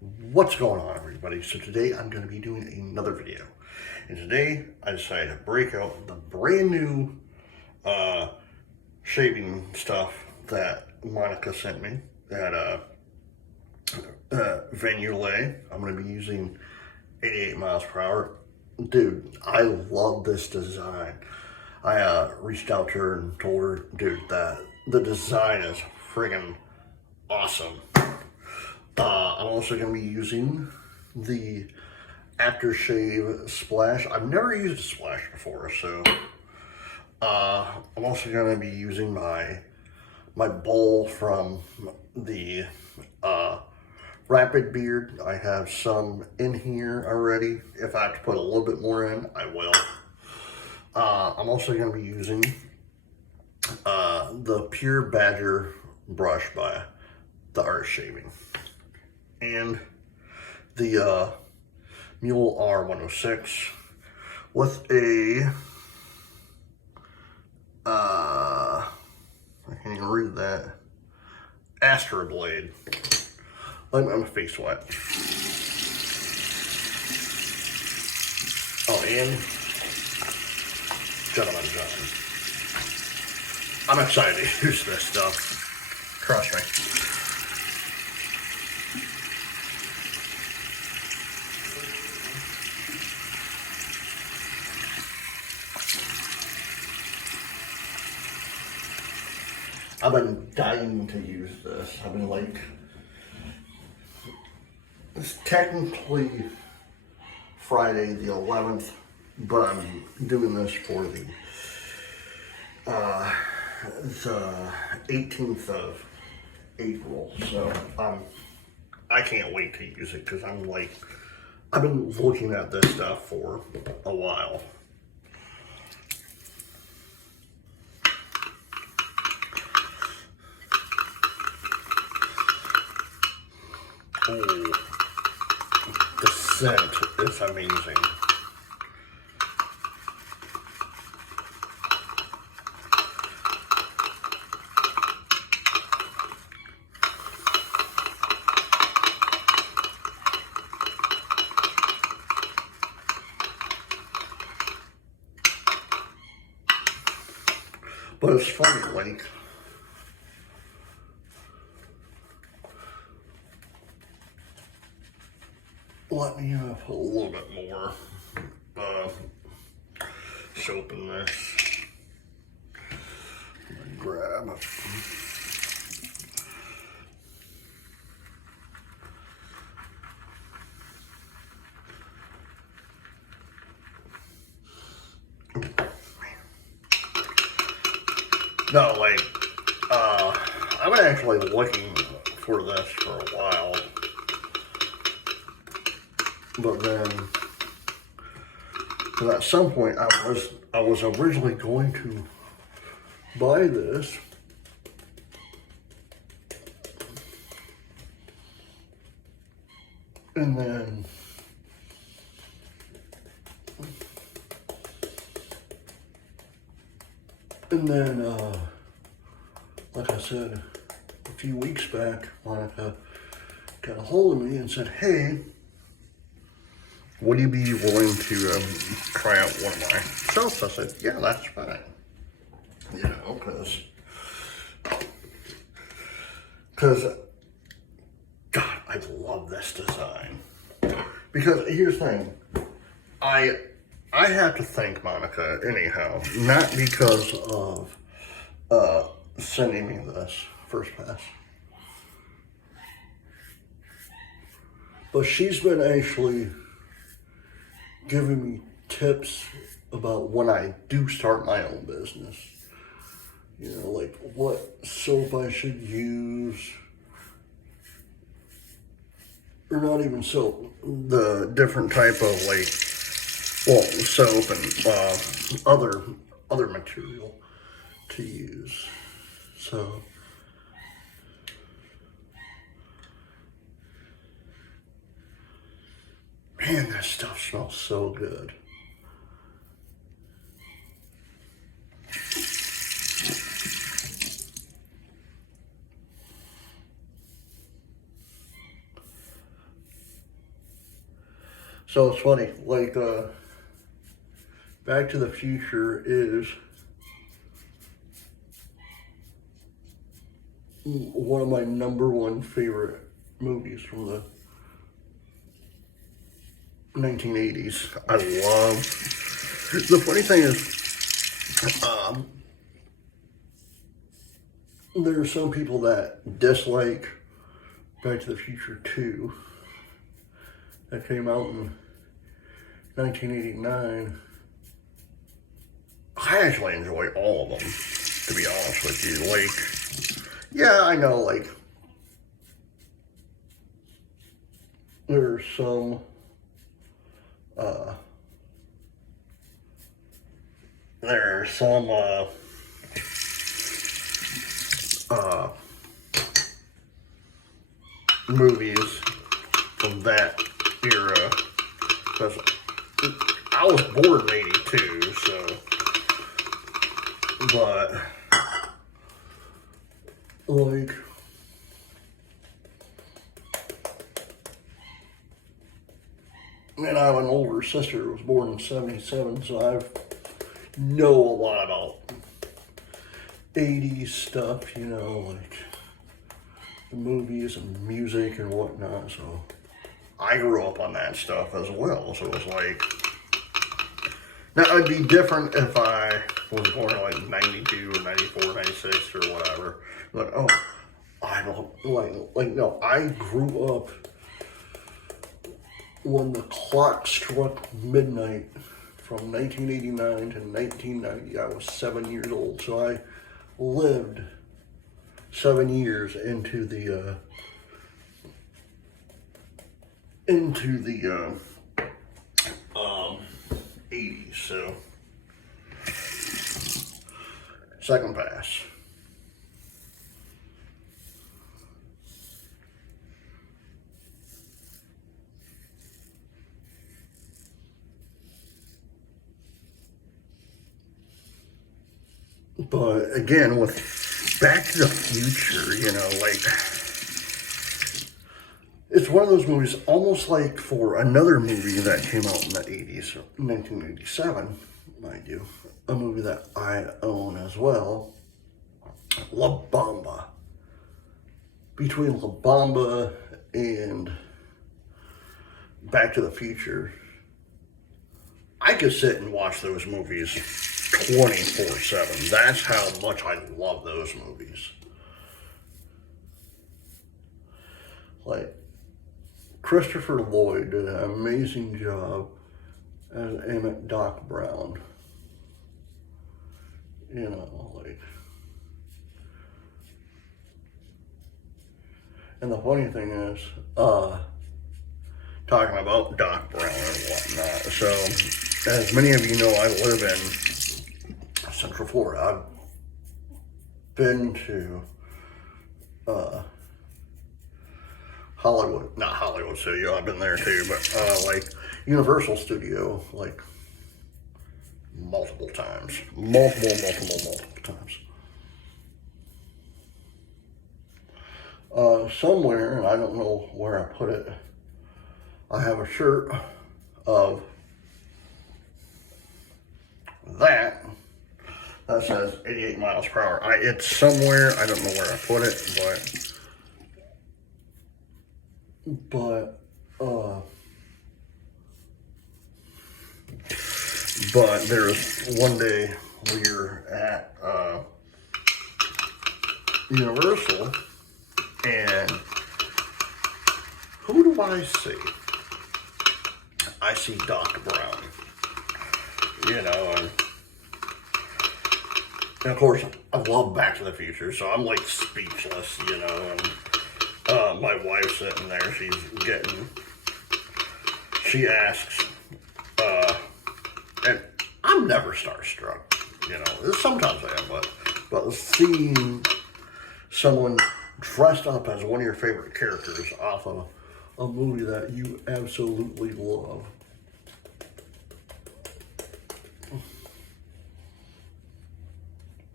What's going on, everybody? So today I'm going to be doing another video, and today I decided to break out the brand new shaving stuff that Monica sent me at Yulay. I'm going to be using 88 miles per hour. Dude, I love this design. I reached out to her and told her, dude, that the design is friggin' awesome. I'm also going to be using the aftershave splash. I've never used a splash before, so I'm also going to be using my bowl from the Rapid Beard. I have some in here already. If I have to put a little bit more in, I will. I'm also going to be using the Pure Badger brush by the Art Shaving, and the Mule R106 with a I can't even read that, Astra blade. I'm a face wet. Oh, and Gentleman John. I'm excited to use this stuff. Trust me. I've been dying to use this. I've been like, it's technically Friday the 11th, but I'm doing this for the 18th of April. So I can't wait to use it because I've been looking at this stuff for a while. Oh, the scent is amazing. But it's funny, like, let me put a little bit more soap in this. Grab it. No, like, I've been actually looking for this for a while. But then, because at some point I was originally going to buy this, and then like I said a few weeks back, Monica got a hold of me and said, "Hey, would you be willing to try out one of my soaps?" I said, "Yeah, that's fine." You know, because God, I love this design. Because here's the thing, I have to thank Monica anyhow, not because of sending me this first pass, but she's been actually giving me tips about when I do start my own business. You know, like what soap I should use, or not even soap, the different type of like, well, soap and other material to use. So man, this stuff smells so good. So it's funny, like, Back to the Future is one of my #1 favorite movies from the 1980s. I love, the funny thing is, there are some people that dislike Back to the Future 2 that came out in 1989. I actually enjoy all of them, to be honest with you. Like, yeah, I know, like, there's some, movies from that era, because I was born in '82, so, but, like, and I have an older sister who was born in '77, so I know a lot about '80s stuff, you know, like the movies and music and whatnot. So I grew up on that stuff as well. So it was like, now it'd be different if I was born in like '92 or '94, '96 or whatever. Like, oh, I don't like no, I grew up when the clock struck midnight from 1989 to 1990. I was 7 years old, so I lived 7 years into the 80s. So second pass. But again, with Back to the Future, you know, like, it's one of those movies, almost like for another movie that came out in the 80s, 1987, mind you, a movie that I own as well, La Bamba. Between La Bamba and Back to the Future, I could sit and watch those movies 24/7. That's how much I love those movies. Like, Christopher Lloyd did an amazing job as Emmett Doc Brown. You know, like, and the funny thing is, talking about Doc Brown and whatnot, so as many of you know, I live in Central Florida. I've been to Hollywood, not Hollywood Studio, I've been there too, but like Universal Studio, like multiple times. Multiple times. Somewhere, and I don't know where I put it, I have a shirt of that says 88 miles per hour. It's somewhere, I don't know where I put it, but there's one day we were at Universal, and who do I see? I see Doc Brown, you know, and of course, I love Back to the Future, so I'm like speechless, you know, and my wife's sitting there, she asks, and I'm never starstruck, you know, sometimes I am, but seeing someone dressed up as one of your favorite characters off of a movie that you absolutely love,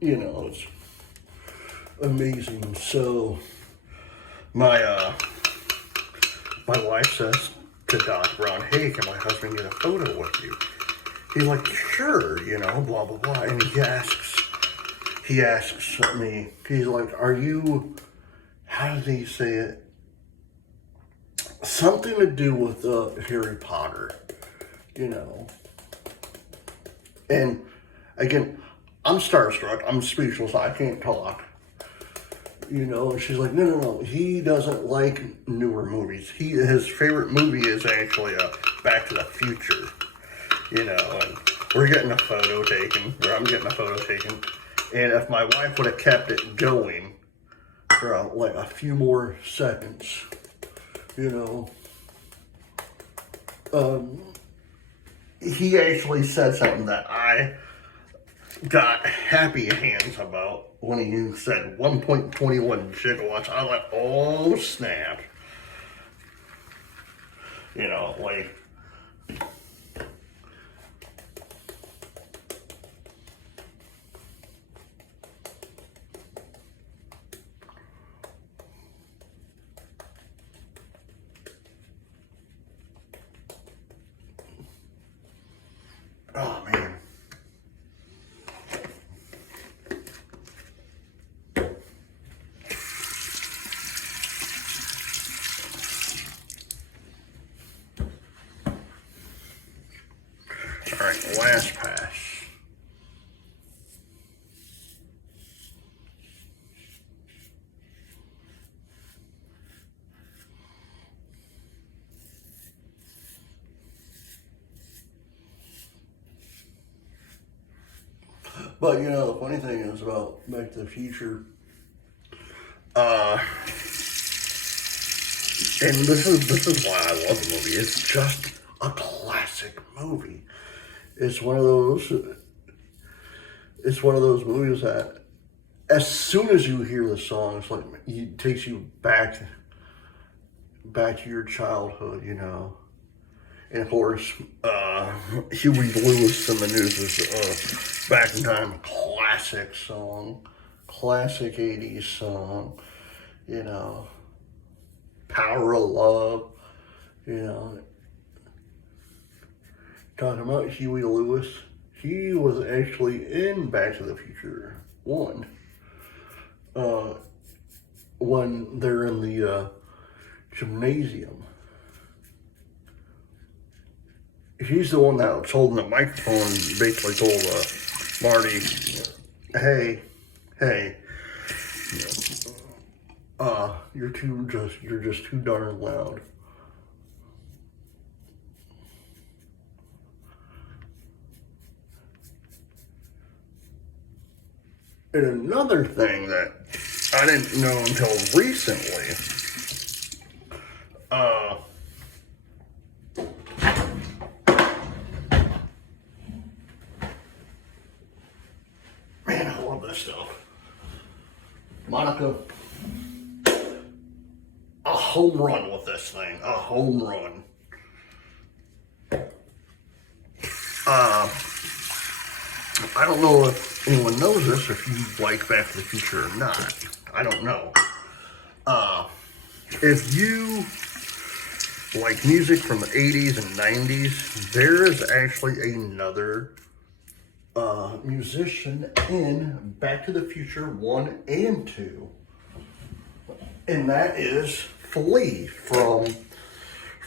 you know, it's amazing. So my wife says to Doc Brown, hey, can my husband get a photo with you? He's like, sure, you know, blah, blah, blah. And he asks me, he's like, are you, how did he say it? Something to do with Harry Potter, you know. And again, I'm starstruck. I'm speechless. I can't talk. You know, and she's like, no. He doesn't like newer movies. His favorite movie is actually Back to the Future. You know, and we're getting a photo taken, or I'm getting a photo taken. And if my wife would have kept it going for like a few more seconds, you know, he actually said something that I got happy hands about when he said 1.21 gigawatts. I was like, oh snap. You know, like, oh man. All right, last pass. But you know, the funny thing is about Back to the Future, and this is why I love the movie. It's just a classic movie. It's one of those movies that as soon as you hear the song, it's like it takes you back to your childhood, you know. And of course, Huey Lewis in the News is Back in Time, classic song, classic 80s song, you know. Power of Love, you know. Talking about Huey Lewis, he was actually in Back to the Future 1. When they're in the gymnasium. He's the one that was holding the microphone and basically told Marty, hey, you're just too darn loud. And another thing that I didn't know until recently, man, I love this stuff. Monica, a home run with this thing, a home run. I don't know if anyone knows this, if you like Back to the Future or not. I don't know. If you like music from the 80s and 90s, there is actually another musician in Back to the Future 1 and 2. And that is Flea from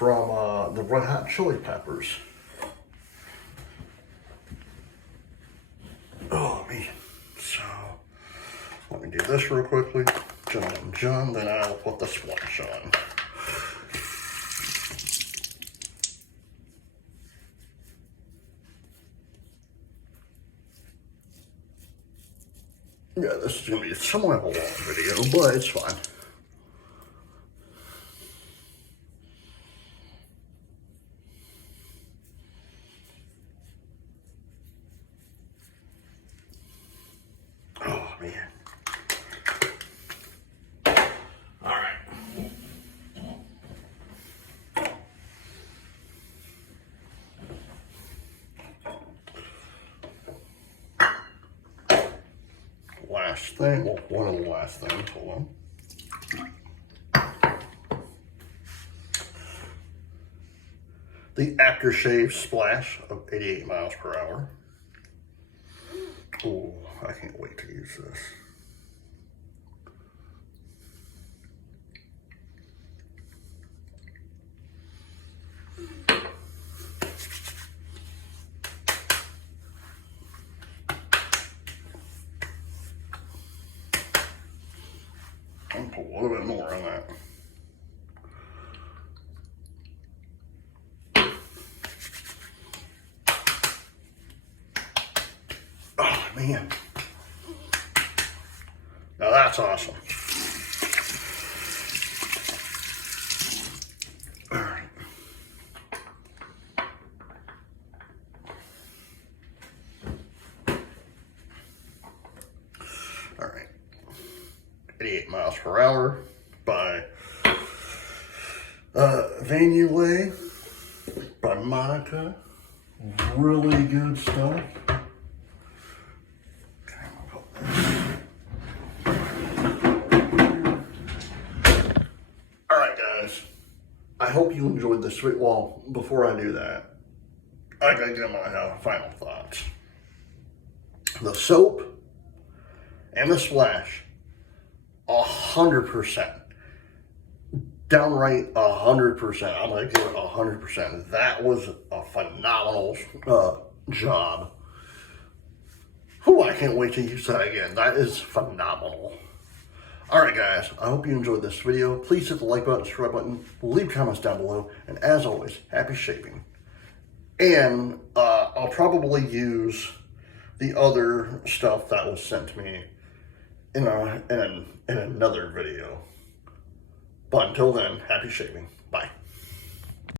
the Red Hot Chili Peppers. Oh man, so let me do this real quickly. John, then I'll put the splash on. Yeah, this is going to be somewhat of a long video, but it's fine. Oh, man. All right. Last thing, well, one of the last things, hold on. the aftershave splash of 88 miles per hour. Oh, I can't wait to use this. I'm gonna put a little bit more on that. Oh man. Now that's awesome. All right. All right. 88 miles per hour by Yulay by Marty. Really good stuff. Alright guys, I hope you enjoyed this video. Well, before I do that, I gotta get my final thoughts. The soap and the splash, 100%. Downright 100%. I'm gonna give it 100%. That was a phenomenal job. Oh, I can't wait to use that again. That is phenomenal. Alright guys, I hope you enjoyed this video. Please hit the like button, subscribe button, leave comments down below, and as always, happy shaping. And I'll probably use the other stuff that was sent to me in another video. But until then, happy shaping.